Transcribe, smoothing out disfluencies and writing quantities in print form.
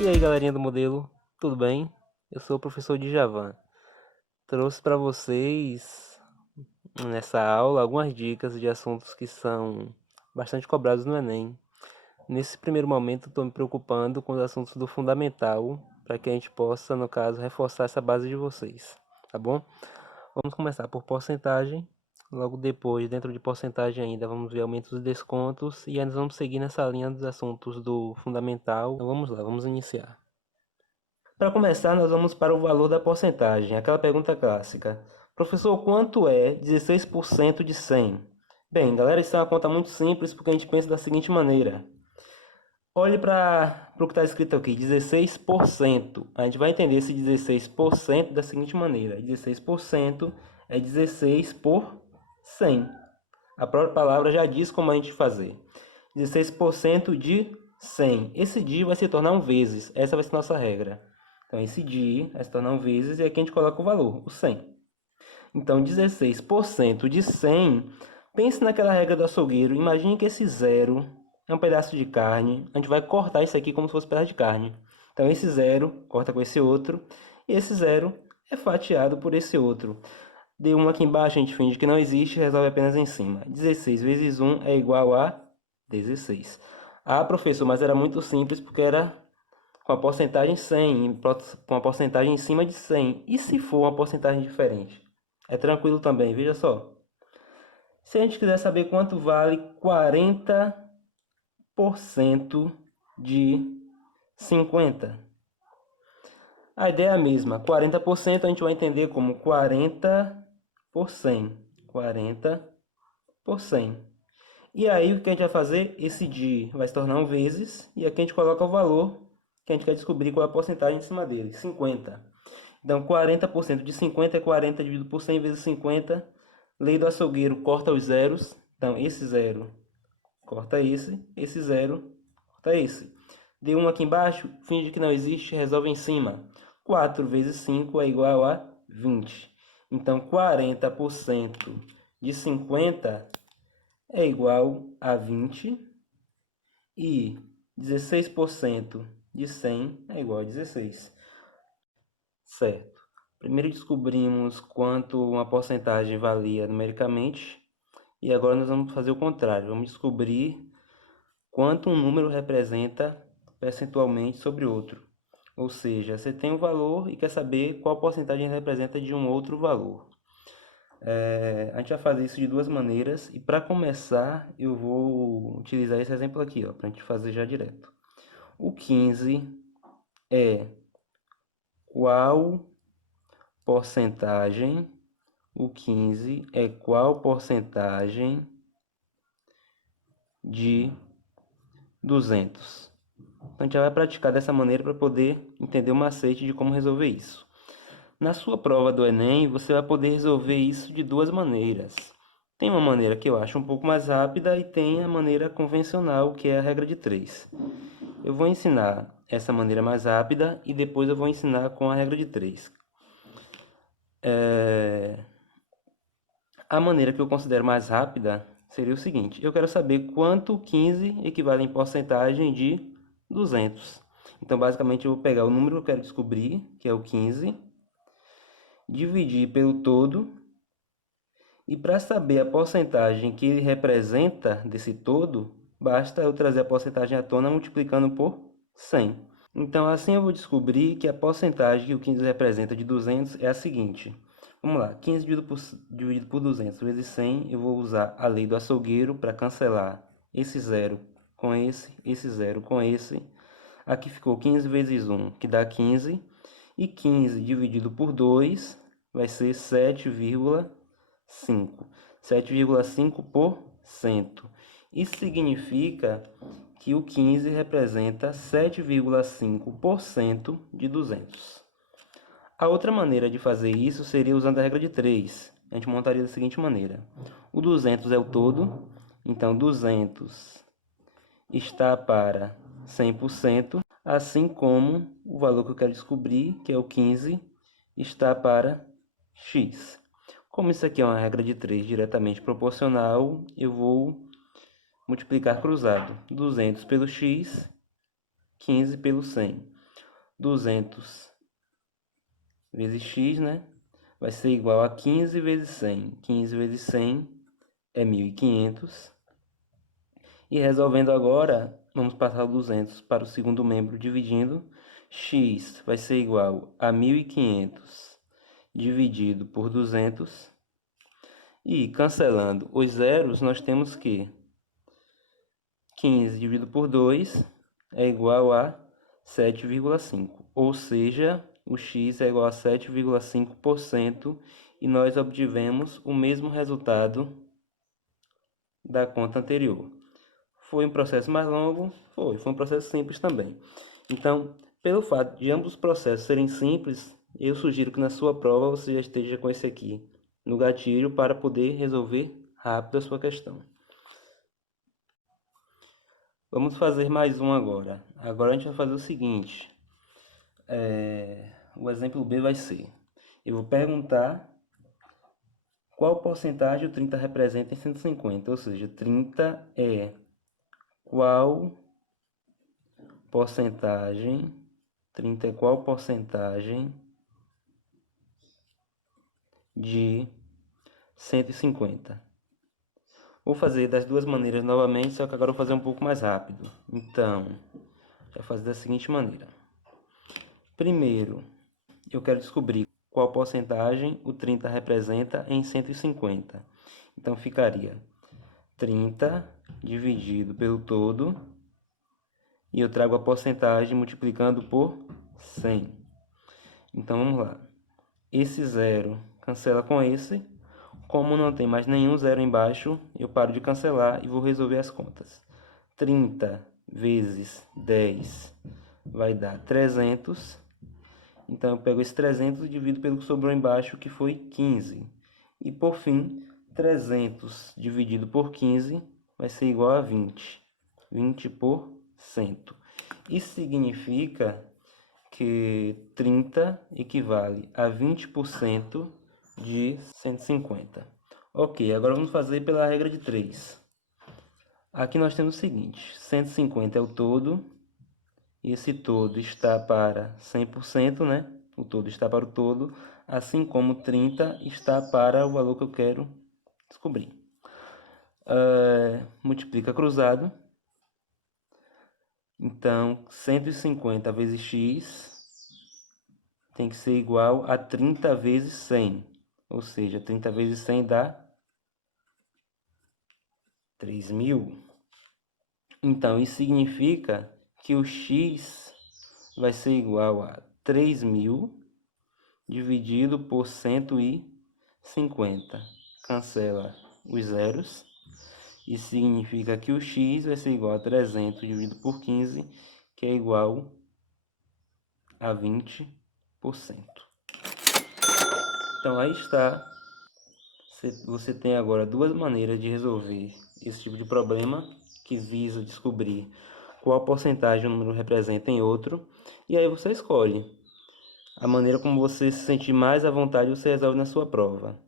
E aí, galerinha do modelo, tudo bem? Eu sou o professor Djavan. Trouxe para vocês nessa aula algumas dicas de assuntos que são bastante cobrados no Enem. Nesse primeiro momento, estou me preocupando com os assuntos do fundamental, para que a gente possa, no caso, reforçar essa base de vocês, tá bom? Vamos começar por porcentagem. Logo depois, dentro de porcentagem ainda, vamos ver aumentos e descontos. E ainda vamos seguir nessa linha dos assuntos do fundamental. Então vamos lá, vamos iniciar. Para começar, nós vamos para o valor da porcentagem, aquela pergunta clássica. Professor, quanto é 16% de 100? Bem, galera, isso é uma conta muito simples porque a gente pensa da seguinte maneira. Olhe para o que está escrito aqui, 16%. A gente vai entender esse 16% da seguinte maneira. 16% é 16 por 100. A própria palavra já diz como a gente fazer. 16% de 100. Esse de vai se tornar um vezes. Essa vai ser a nossa regra. Então, esse de vai se tornar um vezes e aqui a gente coloca o valor, o 100. Então, 16% de 100, pense naquela regra do açougueiro. Imagine que esse zero é um pedaço de carne. A gente vai cortar isso aqui como se fosse um pedaço de carne. Então, esse zero corta com esse outro. E esse zero é fatiado por esse outro. Deu um aqui embaixo, a gente finge que não existe, resolve apenas em cima. 16 vezes 1 é igual a 16. Ah, professor, mas era muito simples porque era com a porcentagem 100, com a porcentagem em cima de 100. E se for uma porcentagem diferente? É tranquilo também, veja só. Se a gente quiser saber quanto vale 40% de 50. A ideia é a mesma. 40% a gente vai entender como 40 por 100. 40 por 100. E aí o que a gente vai fazer? Esse de vai se tornar um vezes. E aqui a gente coloca o valor que a gente quer descobrir qual é a porcentagem em cima dele. 50. Então 40% de 50 é 40 dividido por 100 vezes 50. Lei do açougueiro corta os zeros. Então esse zero corta esse zero corta esse. Deu um aqui embaixo, finge que não existe, resolve em cima. 4 vezes 5 é igual a 20. Então 40% de 50 é igual a 20 e 16% de 100 é igual a 16. Certo. Primeiro descobrimos quanto uma porcentagem valia numericamente e agora nós vamos fazer o contrário. Vamos descobrir quanto um número representa percentualmente sobre outro. Ou seja, você tem um valor e quer saber qual porcentagem representa de um outro valor. A gente vai fazer isso de duas maneiras e para começar eu vou utilizar esse exemplo aqui, para a gente fazer já direto. O 15 é qual porcentagem? O 15 é qual porcentagem de 200? Então a gente já vai praticar dessa maneira para poder entender o macete de como resolver isso. Na sua prova do Enem, você vai poder resolver isso de duas maneiras. Tem uma maneira que eu acho um pouco mais rápida e tem a maneira convencional, que é a regra de 3. Eu vou ensinar essa maneira mais rápida e depois eu vou ensinar com a regra de 3. A maneira que eu considero mais rápida seria o seguinte. Eu quero saber quanto 15 equivale em porcentagem de 200. Então, basicamente, eu vou pegar o número que eu quero descobrir, que é o 15, dividir pelo todo. E para saber a porcentagem que ele representa desse todo, basta eu trazer a porcentagem à tona multiplicando por 100. Então, assim eu vou descobrir que a porcentagem que o 15 representa de 200 é a seguinte. Vamos lá, 15 dividido por 200 vezes 100, eu vou usar a lei do açougueiro para cancelar esse zero com esse zero com esse. Aqui ficou 15 vezes 1, que dá 15. E 15 dividido por 2 vai ser 7,5. 7,5%. Isso significa que o 15 representa 7,5% de 200. A outra maneira de fazer isso seria usando a regra de 3. A gente montaria da seguinte maneira. O 200 é o todo, então 200 está para 100%, assim como o valor que eu quero descobrir, que é o 15, está para x. Como isso aqui é uma regra de 3 diretamente proporcional, eu vou multiplicar cruzado. 200 pelo x, 15 pelo 100. 200 vezes x, né? Vai ser igual a 15 vezes 100. 15 vezes 100 é 1.500. E resolvendo agora, vamos passar o 200 para o segundo membro, dividindo. X vai ser igual a 1.500 dividido por 200. E cancelando os zeros, nós temos que 15 dividido por 2 é igual a 7,5. Ou seja, o x é igual a 7,5% e nós obtivemos o mesmo resultado da conta anterior. Foi um processo mais longo? Foi um processo simples também. Então, pelo fato de ambos os processos serem simples, eu sugiro que na sua prova você já esteja com esse aqui no gatilho para poder resolver rápido a sua questão. Vamos fazer mais um agora. Agora a gente vai fazer o seguinte. O exemplo B vai ser: eu vou perguntar qual porcentagem o 30 representa em 150, ou seja, 30 é qual porcentagem, 30 é qual porcentagem de 150. Vou fazer das duas maneiras novamente, só que agora eu vou fazer um pouco mais rápido. Então, já fazer da seguinte maneira. Primeiro, eu quero descobrir qual porcentagem o 30 representa em 150. Então, ficaria 30 dividido pelo todo, e eu trago a porcentagem multiplicando por 100. Então, vamos lá. Esse zero cancela com esse. Como não tem mais nenhum zero embaixo, eu paro de cancelar e vou resolver as contas. 30 vezes 10 vai dar 300. Então, eu pego esse 300 e divido pelo que sobrou embaixo, que foi 15. E, por fim, 300 dividido por 15 vai ser igual a 20. 20%. Isso significa que 30 equivale a 20% de 150. Ok, agora vamos fazer pela regra de 3. Aqui nós temos o seguinte: 150 é o todo, e esse todo está para 100%, né? O todo está para o todo, assim como 30 está para o valor que eu quero descobrir. Multiplica cruzado. Então, 150 vezes x tem que ser igual a 30 vezes 100. Ou seja, 30 vezes 100 dá 3.000. Então, isso significa que o x vai ser igual a 3.000 dividido por 150. Cancela os zeros. Isso significa que o x vai ser igual a 300 dividido por 15, que é igual a 20%. Então, aí está. Você tem agora duas maneiras de resolver esse tipo de problema, que visa descobrir qual porcentagem o número representa em outro, e aí você escolhe a maneira como você se sentir mais à vontade, você resolve na sua prova.